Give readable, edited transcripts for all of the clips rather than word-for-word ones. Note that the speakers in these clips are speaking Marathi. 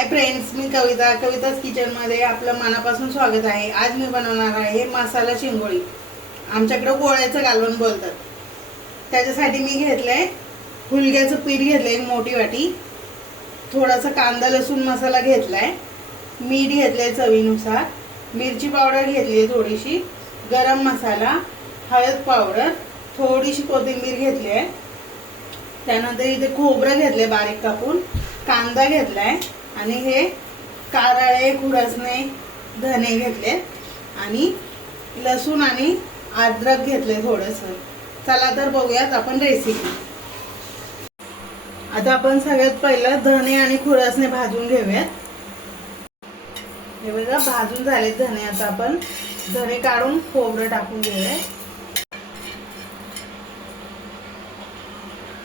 हाय फ्रेंड्स, मी कविता कविताच किचनमध्ये आपलं मनापासून स्वागत आहे। आज मी बनवणार आहे मसाला शिंगोळी। आमच्याकडे गोळ्याचं कालवण बोलतात। त्याच्यासाठी मी घेतलंय हुलग्याचं पीठ घेतलंय एक मोठी वाटी, थोडासा कांदा लसूण मसाला घेतलाय, मीठ घेतलंय चवीनुसार, मिरची पावडर घेतली थोडीशी, गरम मसाला, हळद पावडर, थोडीशी कोथिंबीर घेतली आहे। त्यानंतर इथे खोबरं घेतले बारीक कापून, कांदा घेतलाय आणि हे कारळे खुरसणे धने घेतले आणि लसूण आणि अद्रक घेतले थोडंसं। चला तर बघूयात आपण रेसिपी। आता आपण सगळ्यात पहिलं धने आणि खुरसणे भाजून घेऊयात। हे बघा भाजून झाले धने। आता आपण धने काढून खोबरं टाकून घेऊया।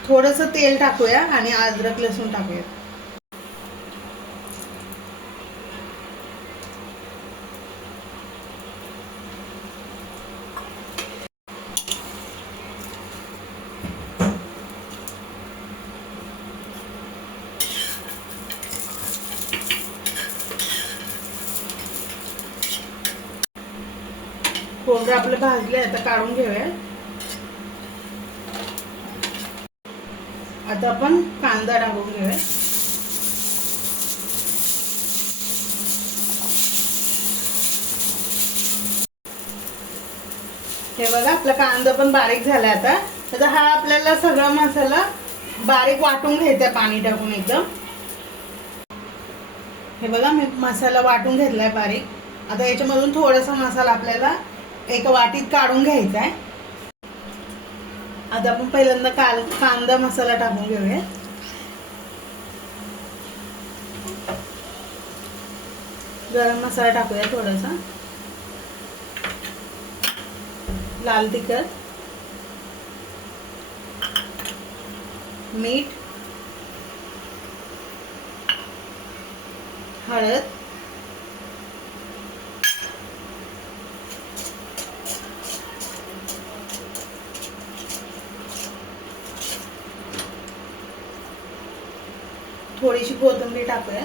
थोडंसं तेल टाकूया आणि अद्रक लसूण टाकूया। खोबरं आपलं भाजले, आता काढून घेऊया। आता आपण कांदा टाकून घेऊया। हे बघा आपला कांदा पण बारीक झाला। आता हा आपल्याला सगळा मसाला बारीक वाटून घ्यायचा पाणी टाकून एकदम। हे बघा मी मसाला वाटून घेतलाय बारीक। आता याच्यामधून थोडासा मसाला आपल्याला एका वाटीत काढून घ्यायचा आहे। आता आपण पहिल्यांदा कांदा मसाला टाकून घेऊया। गरम मसाला टाकूया थोडासा, लाल तिखट, मीठ, हळद, थोडीशी कोथिंबीर टाकूया।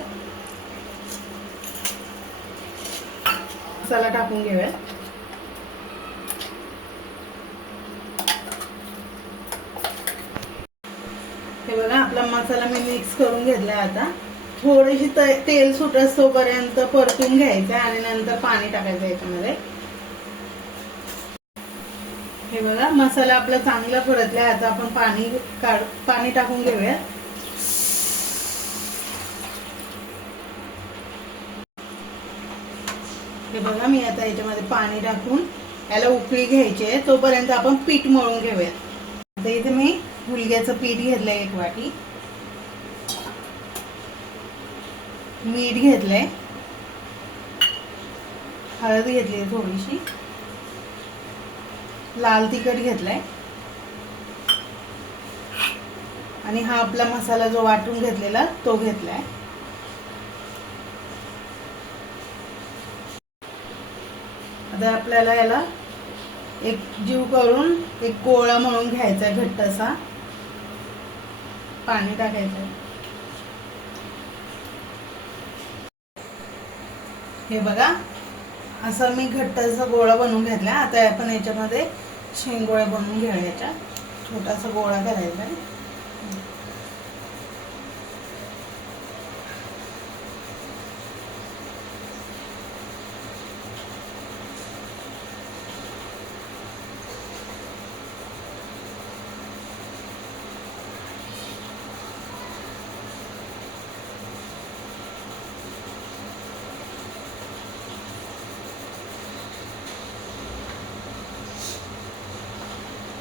मसाला टाकून घेऊया। हे बघा आपला मसाला मी मिक्स करून घेतलाय। आता थोडीशी तेल सुटोपर्यंत परतून घ्यायचं आणि नंतर पाणी टाकायचं याच्यामध्ये। हे बघा मसाला आपला चांगला परतलाय। आता आपण पाणी टाकून घेऊया। हे बघा मी आता याच्यामध्ये पाणी टाकून याला उकळी घ्यायची आहे, तोपर्यंत आपण पीठ मळून घेऊया। आता इथे मी हुलग्याचं पीठ घेतलंय एक वाटी, मीठ घेतलंय, हळद घेतली थोडीशी, लाल तिखट घेतलंय आणि हा आपला मसाला जो वाटून घेतलेला तो घेतलाय। आता आपल्याला याला एक जीव करून एक गोळा मळून घ्यायचा आहे घट्टसा। पाणी टाकायचं। हे बघा असं मी घट्टसा गोळा बनवून घेतला। आता आपण याच्यामध्ये शेंगोळ्या बनवून घ्यायच्या। छोटासा गोळा करायचा आहे।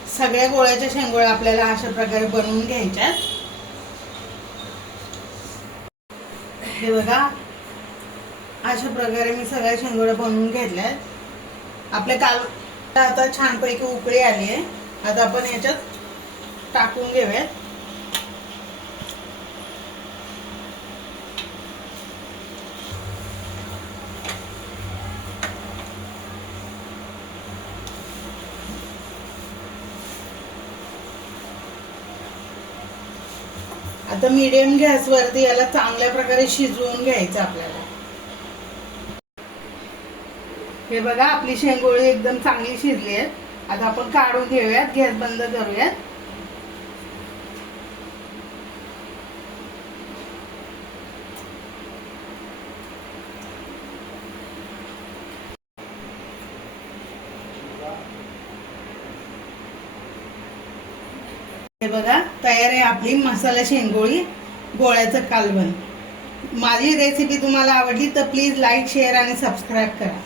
सगळ्या गोळ्याच्या शेंगोळ्या आपल्याला अशा प्रकारे बनवून घ्यायच्या। हे बघा अशा प्रकारे मी सगळ्या शेंगोळ्या बनवून घेतल्या। आपल्या कालवणाला आता छानपैकी उकळी आली आहे। आता आपण याच्यात टाकून घेऊयात। आता मीडियम गॅसवरती याला चांगल्या प्रकारे शिजवून घ्यायचं आपल्याला। हे बघा आपली शेंगोळी एकदम चांगली शिजली आहे। आता आपण काढून घेऊयात, गॅस बंद करूयात। हे बघा तयार आहे आपली मसाला शेंगोळी गोळ्याचं कालवण। माझी रेसिपी तुम्हाला आवडली तर प्लीज लाईक, शेअर आणि सबस्क्राईब करा।